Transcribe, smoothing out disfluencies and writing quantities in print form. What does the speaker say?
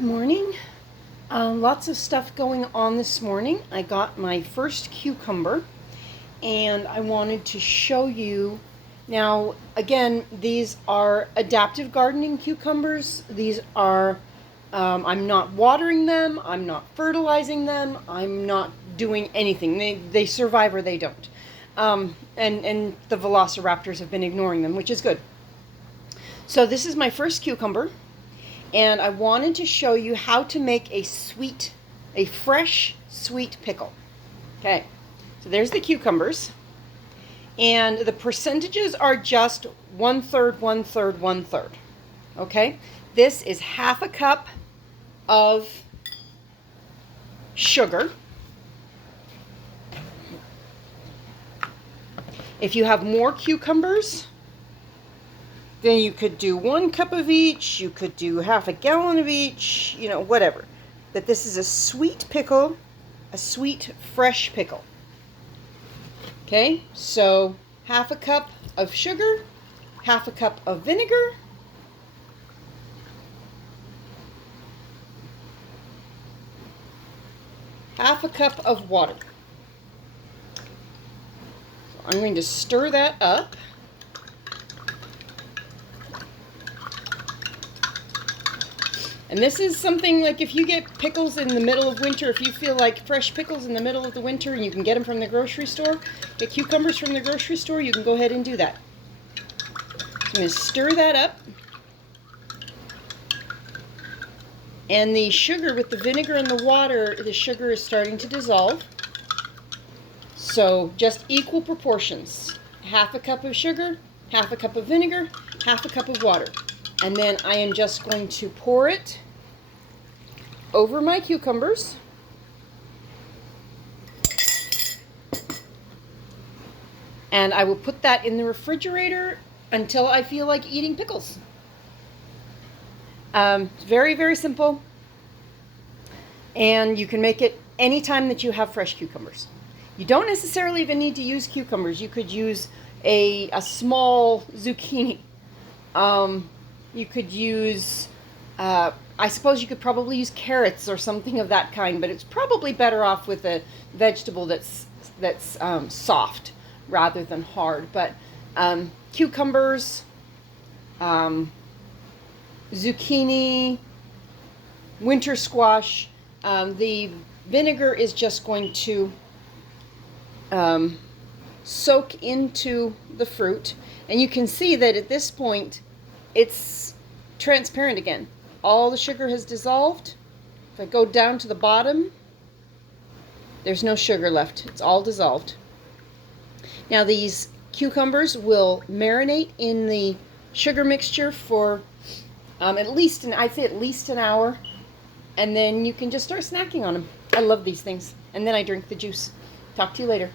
Good morning. Lots of stuff going on this morning. I got my first cucumber and I wanted to show you. Now, again, these are adaptive gardening cucumbers. These are, I'm not watering them, I'm not fertilizing them, I'm not doing anything. They survive or they don't. And the velociraptors have been ignoring them, which is good. So this is my first cucumber. And I wanted to show you how to make a fresh, sweet pickle. Okay, so there's the cucumbers. And the percentages are just 1/3, 1/3, 1/3. Okay, this is half a cup of sugar. If you have more cucumbers, then you could do 1 cup of each, you could do half a gallon of each, whatever. But this is a sweet pickle, a sweet, fresh pickle. Okay, so half a cup of sugar, half a cup of vinegar, half a cup of water. So I'm going to stir that up. And this is something like if you get pickles in the middle of winter, if you feel like fresh pickles in the middle of the winter and you can get them from the grocery store, get cucumbers from the grocery store, you can go ahead and do that. So I'm going to stir that up. And the sugar with the vinegar and the water, the sugar is starting to dissolve. So just equal proportions. Half a cup of sugar, half a cup of vinegar, half a cup of water. And then I am just going to pour it over my cucumbers. And I will put that in the refrigerator until I feel like eating pickles. Very, very simple. And you can make it anytime that you have fresh cucumbers. You don't necessarily even need to use cucumbers. You could use a small zucchini. You could use, I suppose you could probably use carrots or something of that kind, but it's probably better off with a vegetable that's soft rather than hard. But cucumbers, zucchini, winter squash, the vinegar is just going to soak into the fruit. And you can see that at this point, it's transparent again. All the sugar has dissolved. If I go down to the bottom, there's no sugar left. It's all dissolved. Now these cucumbers will marinate in the sugar mixture for at least an hour. And then you can just start snacking on them. I love these things. And then I drink the juice. Talk to you later.